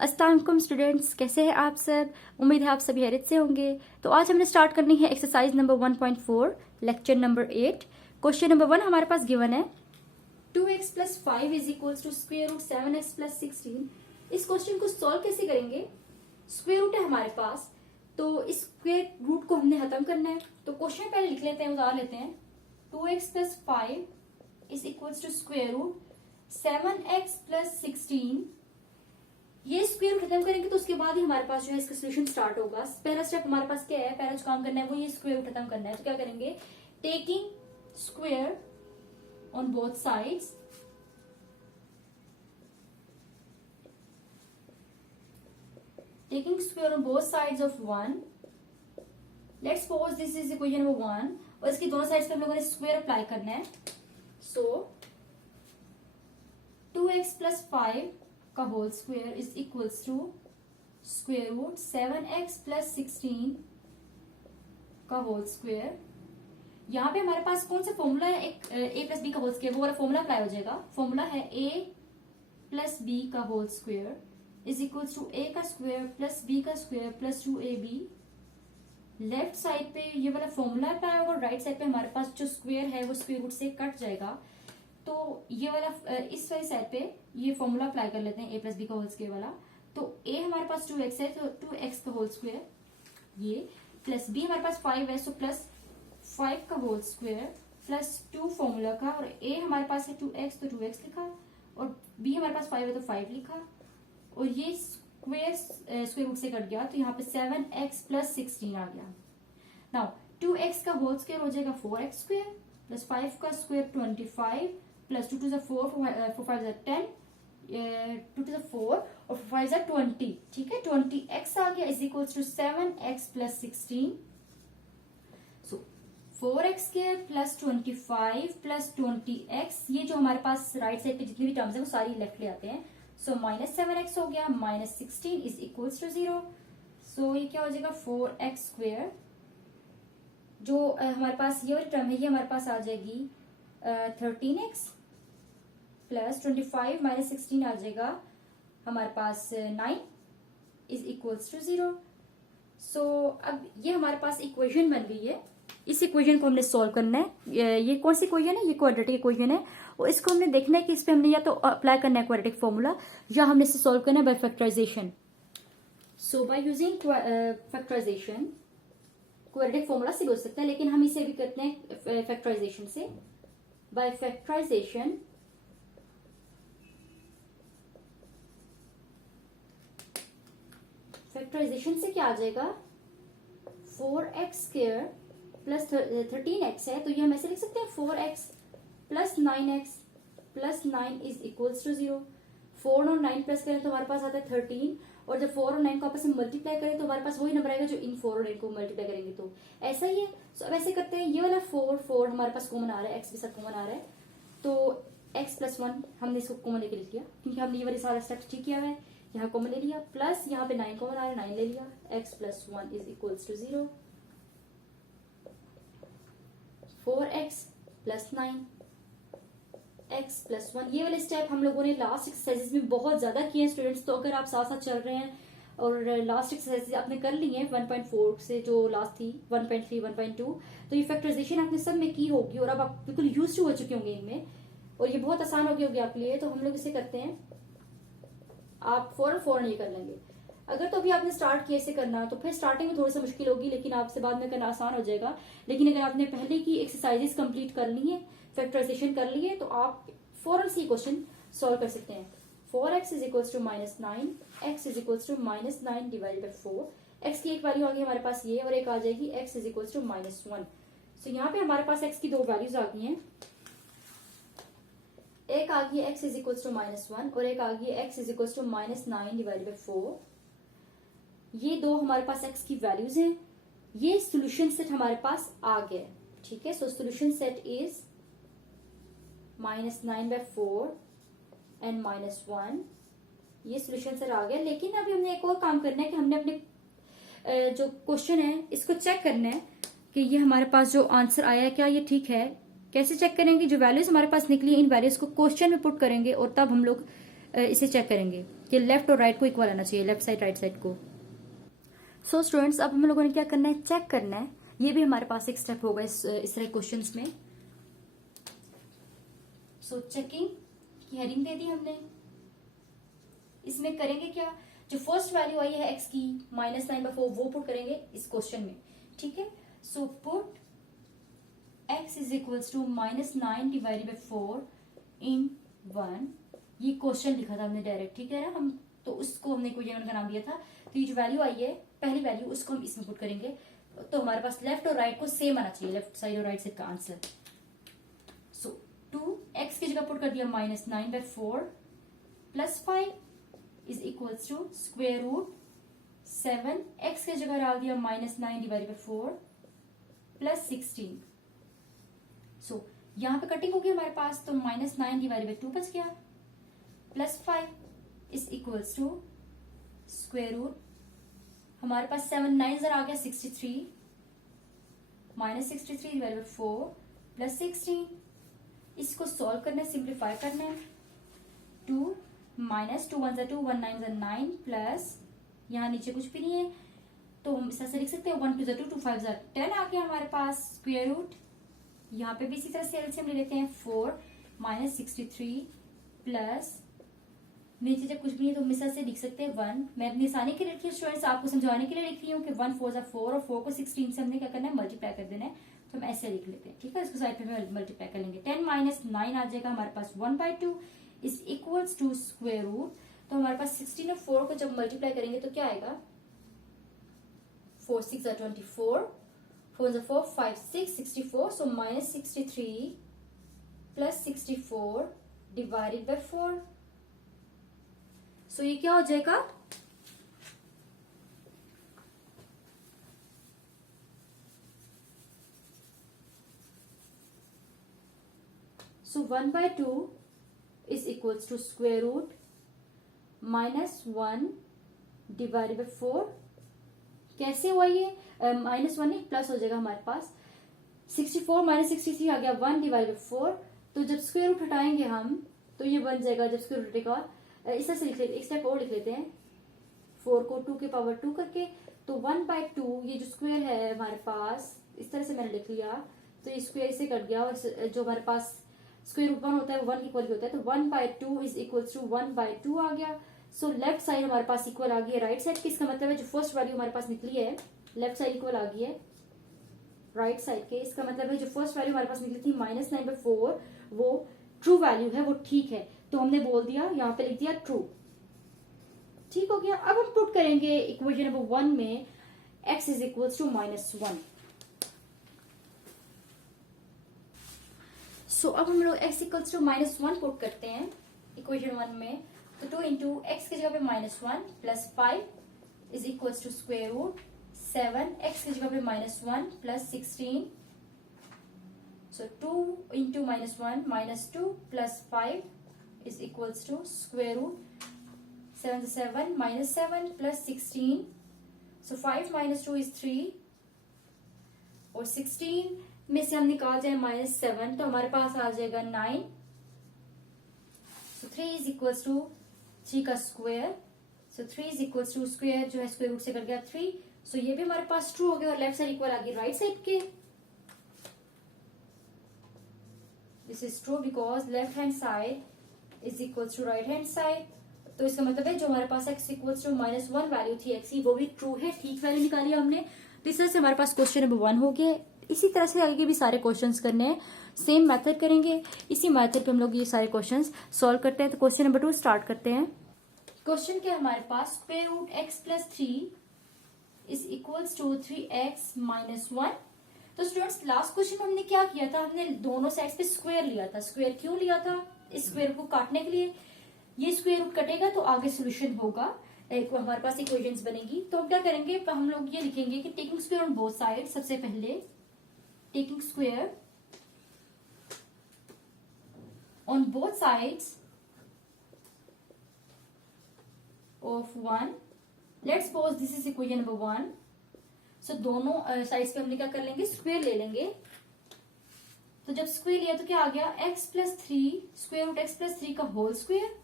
अस्सलाम वालेकुम स्टूडेंट्स, कैसे हैं आप सब। उम्मीद है आप सभी हैरियत से होंगे। तो आज हमने स्टार्ट करनी है exercise number 1.4 lecture number 8। Question number 1 हमारे पास गिवन है 2x plus 5 is equals to square root 7x plus 16। इस क्वेश्चन को सॉल्व कैसे करेंगे। स्क्वायर रूट है हमारे पास, तो इस स्क्वायर रूट को हमने खत्म करना है। तो क्वेश्चन पहले लिख लेते हैं, उतार लेते हैं। 2x plus 5 is equals to square root 7x plus 16। ये स्क्वायर रूट खत्म करेंगे तो उसके बाद ही हमारे पास जो है इसका सोल्यूशन स्टार्ट होगा। पहला स्टेप हमारे पास क्या है, पहला जो काम करना है वो ये स्क्वायर रूट खत्म करना है। तो क्या करेंगे, taking square on both sides, taking square on both sides of 1। Let's suppose this is equation number 1 और इसकी दोनों साइड्स पे हम लोगों ने स्क्वायर अप्लाई करना है। सो 2x प्लस 5 का whole square is equals to square root 7x plus 16 का होल स्क्वायर। यहाँ पे हमारे पास कौन सा फॉर्मूला है, एक a प्लस बी का होल स्क्वायर, वो वाला फॉर्मूला अप्लाई हो जाएगा। फॉर्मूला है a प्लस बी का whole square is equals to a का स्क्वायर प्लस b का square plus 2ab। Left side पे ये वाला फॉर्मूला अप्लाई होगा और राइट साइड पे हमारे पास जो स्क्वायर है वो स्क्वायर रूट से कट जाएगा। तो ये वाला इस वाली साइड पे ये फॉर्मूला अप्लाई कर लेते हैं a प्लस बी का होल स्क्वायर वाला। तो a हमारे पास 2x है तो 2x का होल स्क्वायर, ये प्लस b हमारे पास 5 है, सो प्लस 5 का होल स्क्वायर प्लस 2 फॉर्मूला का, और a हमारे पास है 2x तो 2x लिखा, और b हमारे पास 5 है तो 5 लिखा, और ये स्क्वायर रूट से कट गया तो यहाँ पे 7x प्लस 16 आ गया। नाउ 2x का होल स्क्वायर हो जाएगा 4x स्क्वायर प्लस 5 का स्क्वायर 25 प्लस 2 to 4 4 5 10, 2 to 4 और 4 5 20। ठीक है, 20x आ गया is equal to 7x plus 16। So 4x square plus 25 plus 20x, ये जो हमारे पास राइट साइड पे जितनी भी टर्म्स है वो सारी लेफ्ट ले आते हैं। सो माइनस 7x हो गया, माइनस 16 इज इक्वल टू 0। सो ये क्या हो जाएगा 4x स्क्वायर, जो हमारे पास ये वाली टर्म है ये हमारे पास आ जाएगी 13x प्लस 25 माइनस 16 आ जाएगा हमारे पास 9 इज इक्वल्स टू 0। सो अब ये हमारे पास इक्वेशन बन गई है। इस इक्वेशन को हमने सॉल्व करना है। ये कौन सी इक्वेशन है, ये क्वाड्रेटिक इक्वेशन है, और इसको हमने देखना है कि इस पे हमने या तो अप्लाई करना है क्वाड्रेटिक फॉर्मूला या हमने इसे सॉल्व करना है by factorisation. So by using factorisation, quadratic formula से भी हो सकता है लेकिन हम इसे भी करते हैं फैक्टराइजेशन से। बाय फैक्टराइजेशन फैक्टराइजेशन से क्या आ जाएगा 4x स्क्वायर प्लस 13x है, तो ये हम ऐसे लिख सकते हैं 4x plus 9x plus 9 is equals to 0। 4 और 9 प्लस करें तो हमारे पास आता है 13, और जब 4 और 9 को आपस में मल्टीप्लाई करें तो हमारे पास वही नंबर आएगा जो इन 4 और 9 को मल्टीप्लाई करेंगे तो ऐसा ही है। सो अब ऐसे करते हैं, ये वाला 4 हमारे पास कॉमन आ रहा है, x के साथ कॉमन आ रहा है, तो x प्लस 1 हमने इसको कॉमन लेके लिख लिया क्योंकि हमने ये वाले सारा स्टेप ठीक किया हुआ है। यहाँ कॉमन ले लिया, प्लस यहाँ पे 9 कॉमन आ रहा है, 9 ले लिया, x plus 1 is equals to 0। 4x plus 9 x plus 1, ये वाले स्टेप हम लोगों ने लास्ट एक्सरसाइजेस में बहुत ज्यादा किए हैं स्टूडेंट्स। तो अगर आप साथ साथ चल रहे हैं और लास्ट एक्सरसाइजेस आपने कर ली हैं 1.4 से जो लास्ट थी 1.3 1.2, तो ये फैक्टराइजेशन आपने सब में की होगी और अब आप बिल्कुल यूज टू हो चुके होंगे इनमें, और ये बहुत आसान हो गई होगी आपके लिए। तो हम लोग इसे करते हैं, आप फौरन ये कर लेंगे। अगर तो अभी आपने स्टार्ट किया इसे करना तो फिर स्टार्टिंग में थोड़ी सी मुश्किल होगी लेकिन आपसे बाद में करना आसान हो जाएगा। लेकिन अगर आपने पहले की एक्सरसाइजेस कंप्लीट कर ली है, फैक्टराइजेशन कर ली है, तो आप फौरन से क्वेश्चन सॉल्व कर सकते हैं। 4x is equals to minus 9, x is equals to minus 9 divided by 4। x की एक वैल्यू आ गई हमारे पास ये, और एक आ जाएगी x is equals to minus 1। So यहाँ पे हमारे पास x की दो वैल्यूज आ गई हैं, एक आ गई x is equals to minus 1 और एक आ गई x is equals to minus 9 divided by 4। ये दो हमारे पास x की वैल्यूज हैं। ये सोल्यूशन सेट हमारे पास आ गया, ठीक है। So solution set is minus 9 by 4 and minus 1, ये सोल्यूशन सेट आ गया। लेकिन अभी हमने एक और काम करना है कि हमने अपने जो क्वेश्चन है इसको चेक करना है कि ये हमारे पास जो आंसर आया है क्या ये ठीक है। कैसे चेक करेंगे, जो वैल्यूज हमारे पास निकली है इन वैल्यूज को क्वेश्चन में पुट करेंगे और तब हम लोग इसे चेक करेंगे कि लेफ्ट और राइट को इक्वल आना चाहिए, लेफ्ट साइड राइट साइड को। सो स्टूडेंट्स, अब हम लोगों ने क्या करना है, चेक करना है। ये भी हमारे पास एक स्टेप होगा इस तरह क्वेश्चंस में। सो चेकिंग की हेडिंग दे दी हमने। इसमें करेंगे क्या, जो फर्स्ट वैल्यू आई है एक्स की -9/4 वो पुट करेंगे इस क्वेश्चन में, ठीक है। So put x is equals to -9/4 in 1। ये क्वेश्चन लिखा था हमने डायरेक्ट, ठीक है ना। हम तो उसको हमने इक्वेशन का नाम दिया था। तो ये जो वैल्यू आई है पहली वैल्यू, उसको हम इसमें पुट करेंगे। तो हमारे पास लेफ्ट और राइट को सेम आना चाहिए, लेफ्ट साइड और राइट साइड का आंसर। सो 2x की जगह पुट कर दिया -9/4 plus 5 is equals to square root 7। x की जगह डाल दिया -9/4 प्लस 16। सो यहां पे कटिंग होगी हमारे पास, तो -9/2 बच गया plus 5 is equals to square root, हमारे पास 7 9 जरा आ गया 63 -63/4 प्लस 16। इसको सॉल्व करना है, सिंप्लीफाई करना है। 2 -2 1 2 1 9 9 प्लस यहाँ नीचे कुछ भी नहीं है तो हम इस तरह से लिख सकते हैं 1 2 2 2 5 10 आ गया हमारे पास स्क्वायर रूट। यहाँ पे भी इसी तरह से एलसीएम ले लेते हैं 4 -63 प्लस नीचे जब कुछ भी नहीं तो हम इस तरह से लिख सकते हैं 1। मैं अपनी आसानी के लिए लिखी हूँ स्टूडेंट्स, आपको समझाने के लिए लिख रही हूँ कि 1 4 4 और 4 को 16 से हमने क्या करना है, मल्टीप्लाई कर देना है। तो हम ऐसे लिख लेते हैं, ठीक है। इसको साइड पे मल्टीप्लाई कर लेंगे। 10 - 9 आ जाएगा हमारे पास 1/2 is equals to square root. तो हमारे पास 16 और 4 को जब मल्टीप्लाई करेंगे तो क्या आएगा, 4 6 24 4 4 5 6 64। So -63 plus 64 divided by 4। So ये क्या हो जाएगा, so 1/2 is equals to square root -1 divided by 4। कैसे हुआ ये, -1 नहीं प्लस हो जाएगा हमारे पास। 64 -63 आ गया 1 डिवाइडेड बाय 4। तो जब स्क्वायर रूट हटाएंगे हम तो ये बन जाएगा, जब स्क्वायर रूट हटेगा इस तरह से लिख लेते हैं, एक स्टेप और लिख लेते हैं। 4 को 2 के पावर 2 करके, तो 1/2 ये जो स्क्वायर है हमारे पास इस तरह से मैंने लिख लिया। तो ये स्क्वायर से कट गया और जो हमारे पास स्क्वायर रूट 1 होता है वो 1 इक्वल होता है। तो 1/2 इज इक्वल टू 1/2 आ गया। सो लेफ्ट साइड हमारे पास इक्वल आ गई है राइट साइड की। इसका मतलब है जो फर्स्ट वैल्यू हमारे पास निकली है लेफ्ट साइड इक्वल आ गई है राइट साइड के। इसका मतलब है जो फर्स्ट वैल्यू हमारे पास निकली थी -9/4 वो ट्रू वैल्यू है, वो ठीक है। तो हमने बोल दिया, यहाँ पे लिख दिया ट्रू, ठीक हो गया। अब हम पुट करेंगे इक्वेशन नंबर 1 में x इज इक्वल टू -1। सो अब हम लोग x इक्वल्स टू -1 पुट करते हैं इक्वेशन 1 में। तो 2 इंटू एक्स की जगह पे -1 plus 5 is equals to square root 7। X की जगह पे -1 plus 16। So 2 into -1 -2 plus 5 is equals to square root 7 7 -7 plus 16. So 5 minus 2 is 3 और 16 में से हम निकाल जाए -7 तो हमारे पास आ जाएगा 9। So 3 is equals to 3 का square. So 3 is equals to square जो है स्क्वायर रूट से कट गया 3। So ये भी हमारे पास ट्रू हो गया और लेफ्ट साइड इक्वल आ गई राइट साइड के। This is true because left hand side is equal to right hand side. तो इसका मतलब है जो हमारे पास x इक्वल टू -1 वैल्यू थी x की वो भी ट्रू है, ठीक वैल्यू निकाली हमने। तो इस तरह से हमारे पास क्वेश्चन नंबर 1 हो गया। इसी तरह से आगे भी सारे क्वेश्चंस करने हैं, सेम मेथड करेंगे। इसी मेथड पे हम लोग ये सारे क्वेश्चंस सॉल्व करते हैं। तो क्वेश्चन नंबर 2 स्टार्ट करते हैं। क्वेश्चन क्या हमारे पास, square root x plus 3 is equals to 3x -1। तो स्टूडेंट्स लास्ट क्वेश्चन में हमने क्या किया था, हमने दोनों साइड्स पे स्क्वायर लिया था। स्क्वायर क्यों लिया था, इस स्क्वायर को काटने के लिए। ये स्क्वायर रूट कटेगा तो आगे सोल्यूशन होगा, हमारे पास इक्वेशंस बनेगी। तो हम क्या करेंगे, हम लोग ये लिखेंगे कि taking square on both side. सबसे पहले taking square on both sides of 1। Let's suppose this is equation number 1। सो दोनों साइड्स पे हमने क्या कर लेंगे, स्क्वायर ले लेंगे। तो जब स्क्वायर लिया तो क्या आ गया, x plus 3 square root x plus 3 का whole square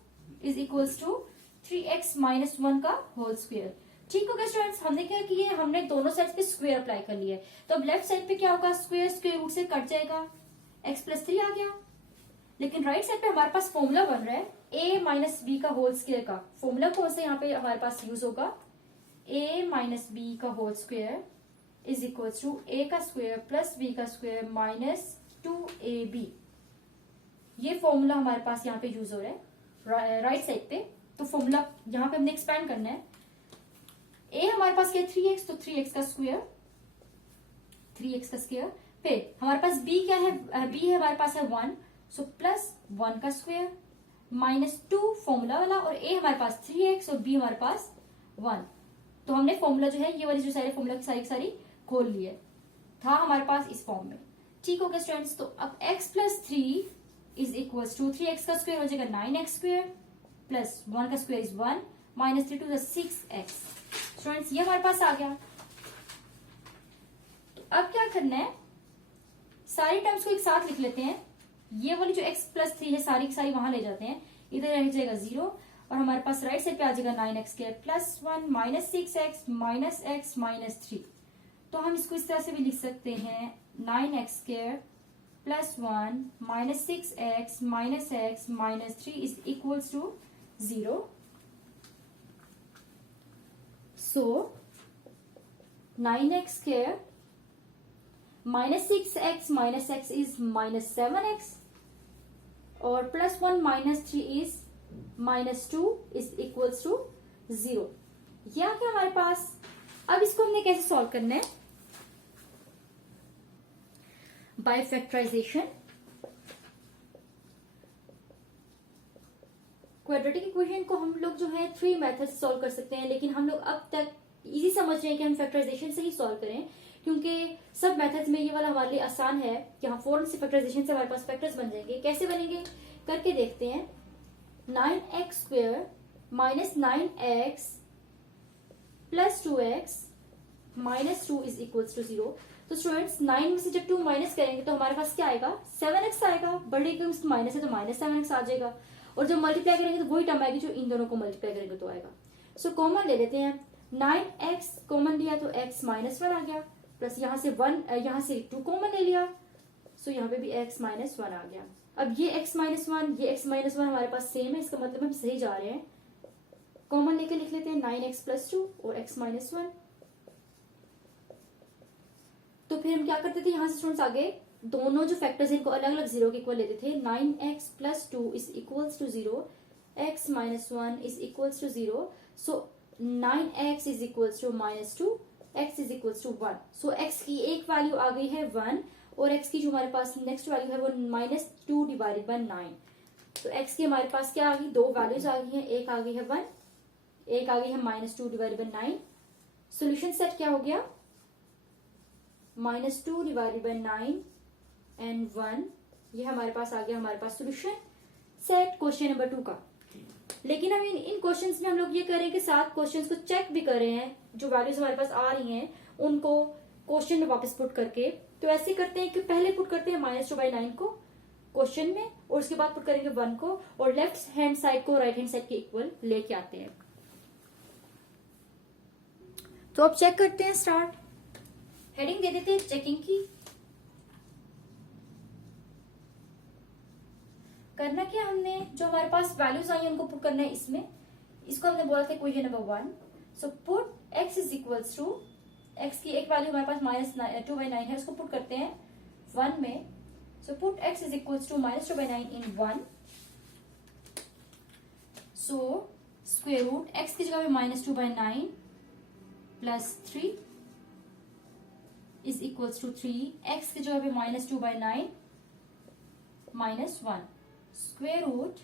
is equals to 3x minus 1 का होल स्क्वायर। ठीक हो गया स्टूडेंट्स, हमने क्या किया, हमने दोनों साइड पे स्क्वायर अप्लाई कर लिया है। तो अब लेफ्ट साइड पे क्या होगा, स्क्वायर स्क्वायर रूट से कट जाएगा, x प्लस 3 आ गया। लेकिन राइट साइड पे हमारे पास फॉर्मूला बन रहा है a माइनस बी का होल स्क्वायर का। फॉर्मूला कौन सा यहाँ पे हमारे पास यूज होगा, a माइनस बी का whole square is equal to a का स्क्वायर प्लस b का स्क्वायर माइनस 2ab। ये फॉर्मूला हमारे पास यहाँ पे यूज हो रहा है राइट साइड पे। तो फॉर्मूला यहाँ पे हमने एक्सपैंड करना है। a हमारे पास क्या है 3x, तो 3x का स्क्वायर, 3x का स्क्वायर। फिर हमारे पास b क्या है, b है हमारे पास है 1, सो प्लस 1 का स्क्वायर माइनस 2 फॉर्मूला वाला, और a हमारे पास 3x और b हमारे पास 1। तो हमने फॉर्मूला जो है ये वाली जो सारे फॉर्मूला की सारी खोल लिए, था हमारे पास इस फॉर्म में। ठीक हो गया स्टूडेंट्स, तो अब x plus 3 is equal to 3x का स्क्वायर हो जाएगा 9x स्क्वायर प्लस 1 का square is 1 minus 3 two 6x। Students ये हमारे पास आ गया। तो अब क्या करना है, सारी टर्म्स को एक साथ लिख लेते हैं। ये वाली जो x प्लस 3 है सारी की सारी वहां ले जाते हैं, इधर रह जाएगा 0 और हमारे पास राइट साइड पे आ जाएगा 9x square plus 1 minus 6x minus x minus 3। तो हम इसको इस तरह से भी लिख सकते हैं 9x square plus 1 minus 6x minus x minus 3 is equals to 0। So 9x square minus 6x minus x is minus 7x और plus 1 minus 3 is minus 2 is equals to 0। ये आ गया हमारे पास। अब इसको हमने कैसे सॉल्व करना है, बाय फैक्टराइजेशन। क्वाड्रेटिक इक्वेशन को हम लोग जो है 3 मेथड से सॉल्व कर सकते हैं, लेकिन हम लोग अब तक इजी समझ रहे हैं कि हम फैक्टराइजेशन से ही सॉल्व करें, क्योंकि सब मेथड्स में ये वाला हमारे लिए आसान है कि हम फौरन से फैक्टराइजेशन से हमारे पास फैक्टर्स बन जाएंगे। कैसे बनेंगे करके देखते हैं। 9x square minus 9x plus 2x minus 2 is equals to 0। तो स्टूडेंट्स 9 में से जब 2 माइनस करेंगे तो हमारे पास क्या आएगा, 7x आएगा। बड़े के माइनस है तो माइनस 7x आ जाएगा, और जब मल्टीप्लाई करेंगे तो वही टर्म आएगी जो इन दोनों को मल्टीप्लाई करेंगे तो आएगा। सो कॉमन ले लेते हैं, 9x कॉमन लिया तो x माइनस 1 आ गया, प्लस यहाँ से 1 यहाँ से 2 कॉमन ले लिया, सो यहाँ पे भी x माइनस 1 आ गया। अब ये x माइनस 1 ये x माइनस 1 हमारे पास सेम है, इसका मतलब हम सही जा रहे हैं। कॉमन लेके लिख लेते हैं 9x प्लस 2 और x माइनस 1। तो फिर हम क्या करते थे, यहाँ से स्टूडेंट्स आगे दोनों जो फैक्टर्स इनको अलग अलग 0 के इक्वल लेते थे। 9x plus 2 is equals to 0, x minus 1 is equals to 0। So 9x is equals to minus 2, x is equals to 1। So x की एक वैल्यू आ गई है 1 और x की जो हमारे पास नेक्स्ट वैल्यू है वो माइनस 2 डिवाइडेड बाय 9। तो x की हमारे पास क्या आ गई, दो वैल्यूज आ गई हैं, एक आ गई है 1, एक आ गई है minus 2 divided by 9। Solution set क्या हो गया, माइनस 2 डिवाइडेड बाय 9 एंड 1। ये हमारे पास आ गया हमारे पास सोल्यूशन सेट क्वेश्चन नंबर 2 का। लेकिन हम इन क्वेश्चंस में हम लोग ये कर रहे हैं कि 7 क्वेश्चंस को चेक भी कर रहे हैं, जो वैल्यूज हमारे पास आ रही हैं उनको क्वेश्चन में वापस पुट करके। तो ऐसे करते हैं कि पहले पुट करते हैं माइनस 2 बाई 9 को क्वेश्चन में, और उसके बाद पुट करेंगे 1 को, और लेफ्ट हैंड साइड को राइट हैंड साइड के इक्वल लेके आते हैं। तो अब चेक करते हैं, स्टार्ट। हेडिंग दे देते हैं चेकिंग की। करना क्या, हमने जो हमारे पास वैल्यूज आई उनको पुट करना है इसमें। इसको हमने बोला था equation number 1। So put x is equals to, x की एक वैल्यू हमारे पास माइनस 2 बाई 9 है, उसको पुट करते हैं 1 में। So put x is equals to minus 2 by 9 in 1। So square root x की जगह पे minus 2 by 9 plus 3 is equals to 3, x की जगह पे minus 2 by 9 minus 1। Square root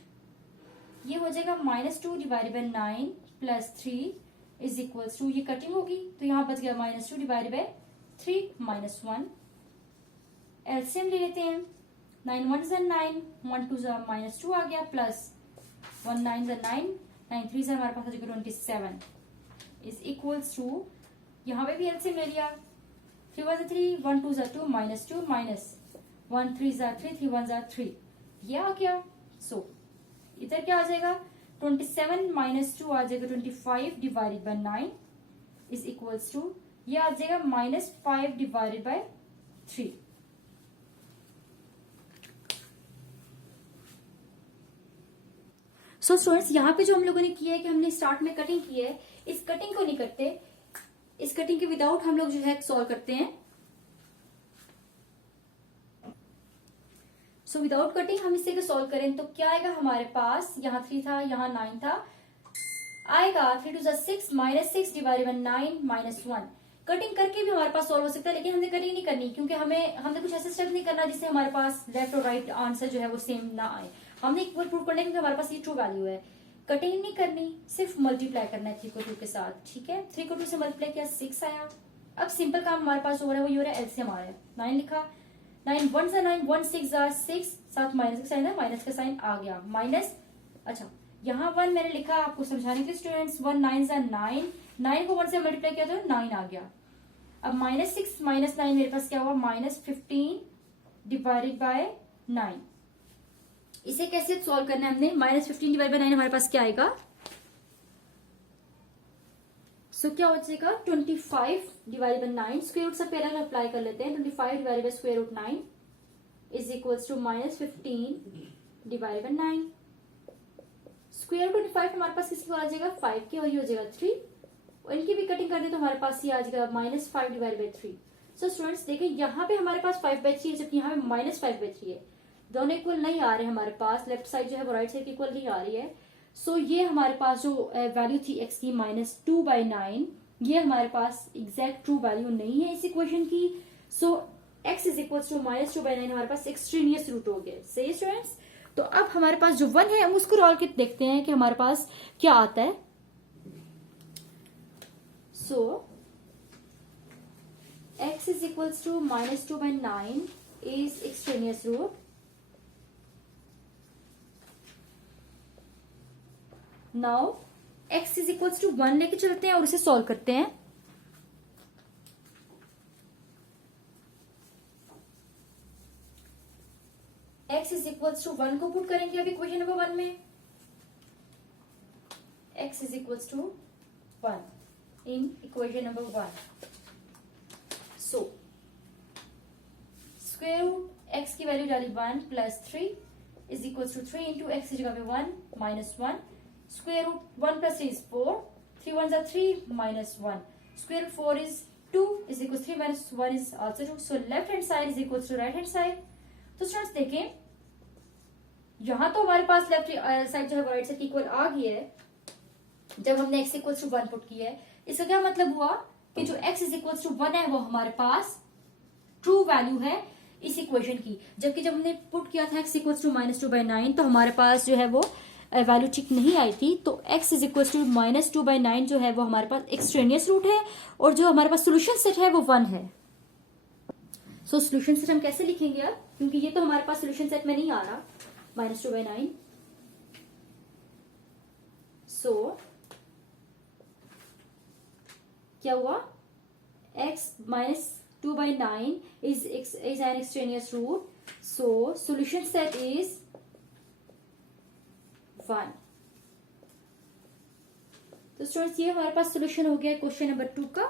ये हो जाएगा minus 2 divided by 9 plus 3 is equals to, ये कटिंग होगी तो यहां बच गया minus 2 divided by 3 minus 1। LCM ले लेते हैं, 9 1 ज़ा 9, 1 2 ज़ा माइनस 2 आ गया, प्लस 1 9 ज़ा 9, 9 3 ज़ा हमारे पास हो जाएगा 27 इज इक्वल्स टू, यहाँ पे भी एलसीएम ले लिया, 3 1 ज़ा 3, 1 2 ज़ा 2 माइनस 2 माइनस 1 3 ज़ा 3, 3 1 ज़ा 3, ये आ गया। सो इधर क्या आ जाएगा, 27 माइनस 2 आ जाएगा 25 divided by 9 is equals to, ये आ जाएगा -5 डिवाइडेड बाय 3। सो स्टूडेंट्स, यहाँ पे जो हम लोगों ने किया है कि हमने स्टार्ट में कटिंग की है, इस कटिंग को नहीं करते, इस कटिंग के विदाउट हम लोग जो है सॉल्व करते हैं। सो विदाउट कटिंग हम इसे सॉल्व करें तो क्या आएगा हमारे पास, यहाँ 3 था, यहाँ 9 था, आएगा 3 टू 6 -6 डिवाइडेड बाय 9 -1। कटिंग करके भी हमारे पास सॉल्व हो सकता है, लेकिन हमने कटिंग नहीं करनी क्योंकि हमने कुछ ऐसा स्टेप नहीं करना जिससे हमारे पास लेफ्ट और राइट आंसर जो है वो सेम ना आए। हमने इक्वल प्रूव करना है क्योंकि हमारे पास ये ट्रू वैल्यू है। कटिंग नहीं करनी, सिर्फ मल्टीप्लाई करना है 3 को 2 के साथ, ठीक है। 3 को 2 से मल्टीप्लाई किया 6 आया। अब सिंपल काम हमारे पास हो रहा है, वो ये हो रहा है एलसीएम आ रहा है। 9 लिखा, 9 1 से 9 1 6 जार 6, साथ माइनस का साइन है, माइनस का साइन आ गया, माइनस। अच्छा, यहाँ 1 मैंने लिखा आपको समझाने के स्टूडेंट्स, 1 9 से 9, 9 को 1 से मल्टीप्लाई किया तो 9 आ गया। अब -6 -9 मेरे पास क्या हुआ, -15 डिवाइडेड बाय 9। इसे कैसे सॉल्व करना है हमने, -15 डिवाइड बाय 9 हमारे पास क्या आएगा, सो क्या हो जाएगा 25 डिवाइड बाय 9, स्क्वायर रूट से पहले अप्लाई कर लेते हैं। 25 divide by square root 9 is equals to -15 divide by 9। Square root 25 हमारे पास किसकी आ जाएगा, 5 की, और ये हो जाएगा 3, और इनकी भी कटिंग कर दे तो हमारे पास ये आ जाएगा -5 डिवाइड बाय 3। सो स्टूडेंट्स देखिए, यहाँ पे हमारे पास 5/3 है, जबकि यहाँ पे -5/3 है। दोनों इक्वल नहीं आ रहे हमारे पास, लेफ्ट साइड जो है वो राइट साइड की इक्वल नहीं आ रही है। सो ये हमारे पास जो वैल्यू थी x की -2/9, ये हमारे पास एग्जैक्ट ट्रू वैल्यू नहीं है इस इक्वेशन की। सो x इज इक्वल टू -2/9 हमारे पास एक्सट्रेनियस रूट हो गया। सही स्टूडेंट्स, तो अब हमारे पास जो 1 है हम उसको रोल के देखते हैं कि हमारे पास क्या आता है। सो x is equals to -2/9 is extraneous root। Now x is equals to 1 लेके चलते हैं और उसे सॉल्व करते हैं। x is equals to 1 को पुट करेंगे अब इक्वेशन नंबर 1 में। x is equals to 1 in equation number 1। So square root x की वैल्यू डाली 1 plus 3 is equal to 3 into X की जगह पे 1 -1, स्क्वायर रूट 1 प्लस 3 इज 4, 3 1 जा 3 -1, square root 4 is 2 is equal 3 -1 is also 2। So left hand side is equal to right hand side. तो students देखें, यहां तो हमारे पास लेफ्ट साइड जो है राइट साइड की इक्वल आ गई है जब हमने x इक्वल टू 1 पुट किया है। इसका क्या मतलब हुआ कि जो x इज इक्वल टू 1 है वो हमारे पास ट्रू वैल्यू है इस इक्वेशन की, जबकि जब हमने पुट किया था x इक्वल टू -2/9 तो हमारे पास जो है वो वैल्यू ठीक नहीं आई थी। तो x इज इक्वल टू -2/9 जो है वो हमारे पास एक्सट्रेनियस रूट है, और जो हमारे पास सोल्यूशन सेट है वो 1 है। सो सोल्यूशन सेट हम कैसे लिखेंगे अब, क्योंकि ये तो हमारे पास सोल्यूशन सेट में नहीं आ रहा -2/9। सो क्या हुआ, x -2/9 is an extraneous root, so solution set is 1। तो स्टूडेंट्स ये हमारे पास सोल्यूशन हो गया क्वेश्चन नंबर 2 का।